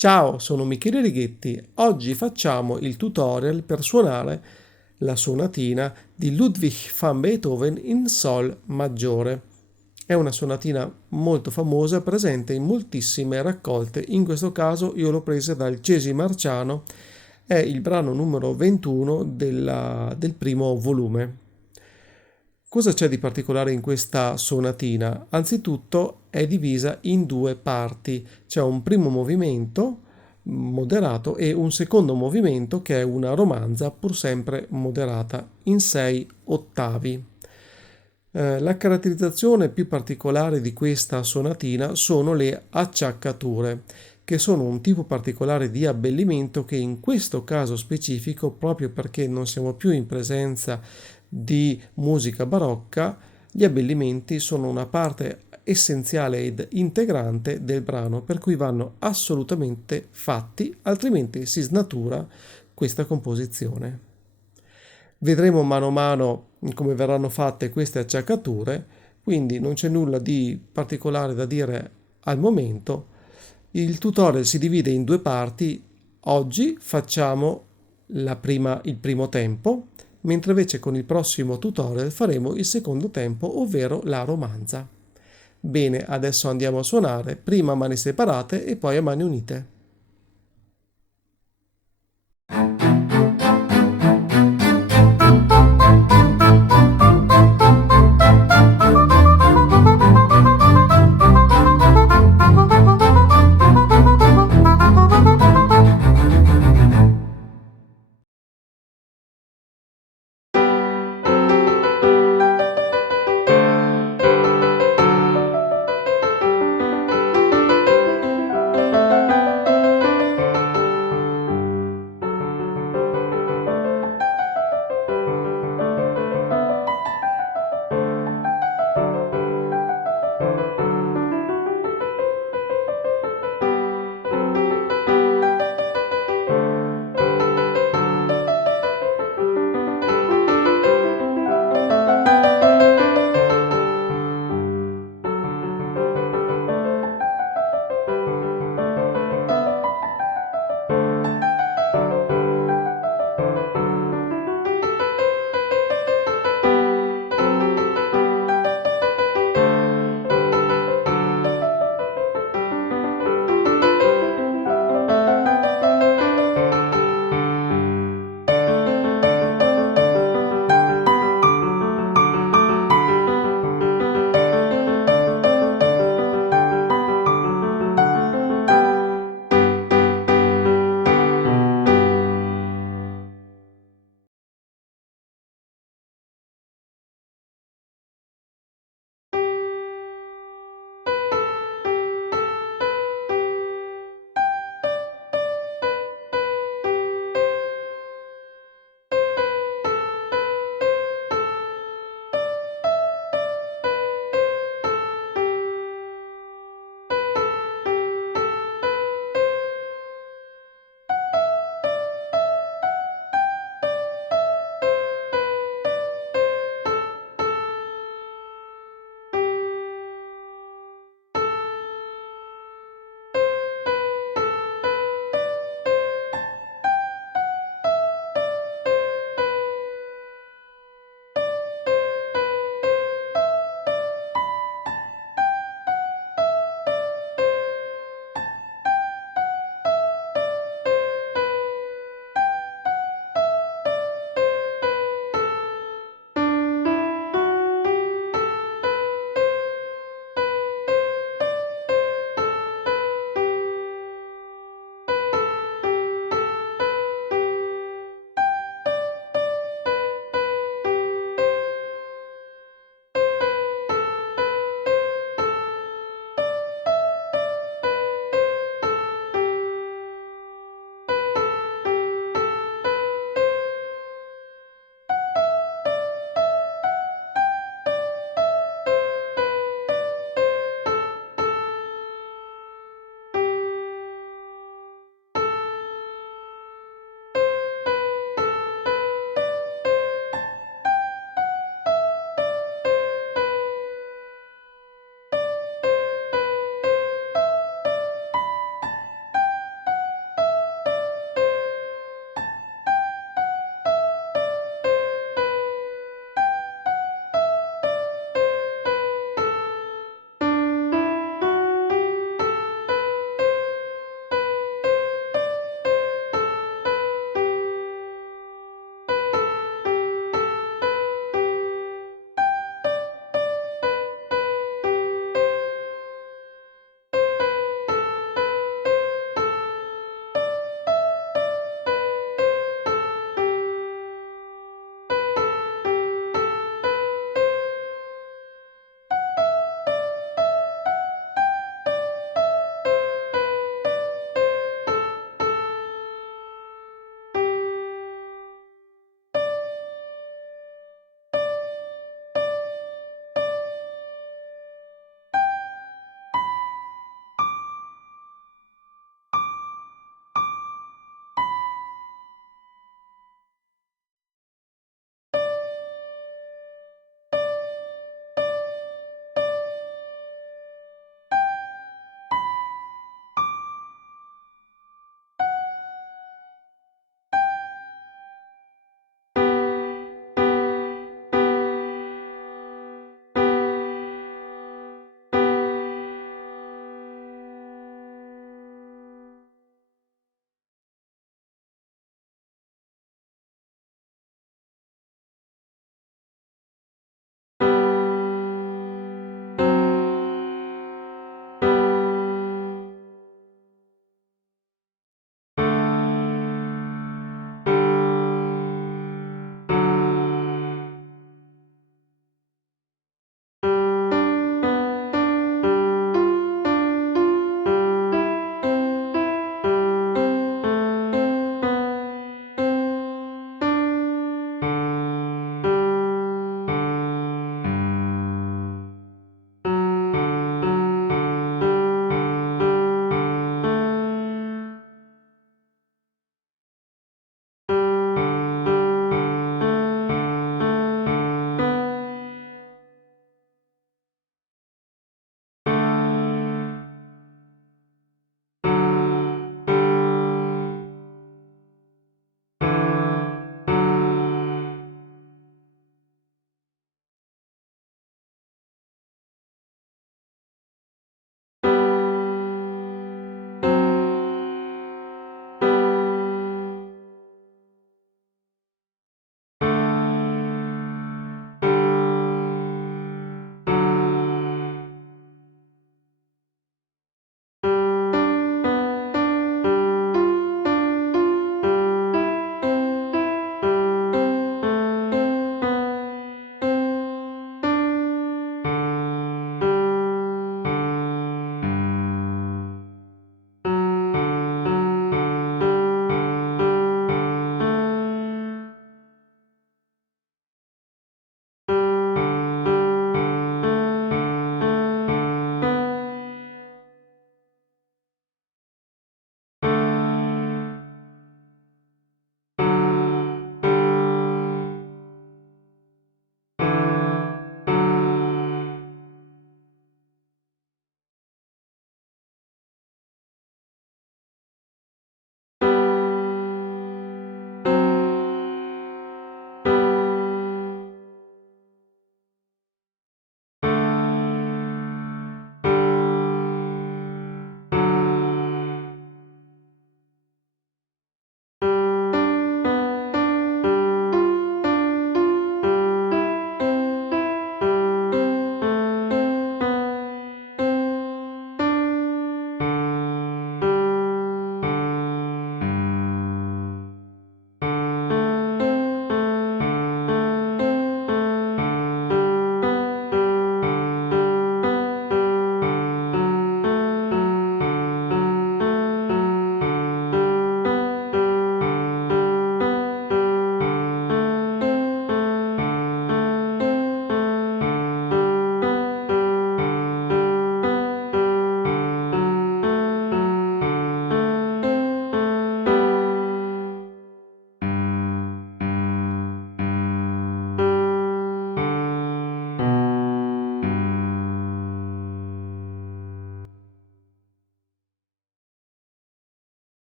Ciao, sono Michele Righetti. Oggi facciamo il tutorial per suonare la sonatina di Ludwig van Beethoven in Sol maggiore. È una sonatina molto famosa, presente in moltissime raccolte. In questo caso io l'ho presa dal Cesi Marciano, è il brano numero 21 del primo volume. Cosa c'è di particolare in questa sonatina? Anzitutto è divisa in due parti. C'è un primo movimento moderato e un secondo movimento che è una romanza pur sempre moderata in 6 ottavi. La caratterizzazione più particolare di questa sonatina sono le acciaccature, che sono un tipo particolare di abbellimento che in questo caso specifico, proprio perché non siamo più in presenza di musica barocca, gli abbellimenti sono una parte essenziale ed integrante del brano, per cui vanno assolutamente fatti, altrimenti si snatura questa composizione. Vedremo mano a mano come verranno fatte queste acciaccature, quindi non c'è nulla di particolare da dire al momento. Il tutorial si divide in due parti. Oggi facciamo il primo tempo, mentre invece con il prossimo tutorial faremo il secondo tempo, ovvero la romanza. Bene, adesso andiamo a suonare, prima a mani separate e poi a mani unite.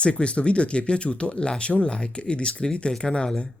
Se questo video ti è piaciuto lascia un like ed iscriviti al canale.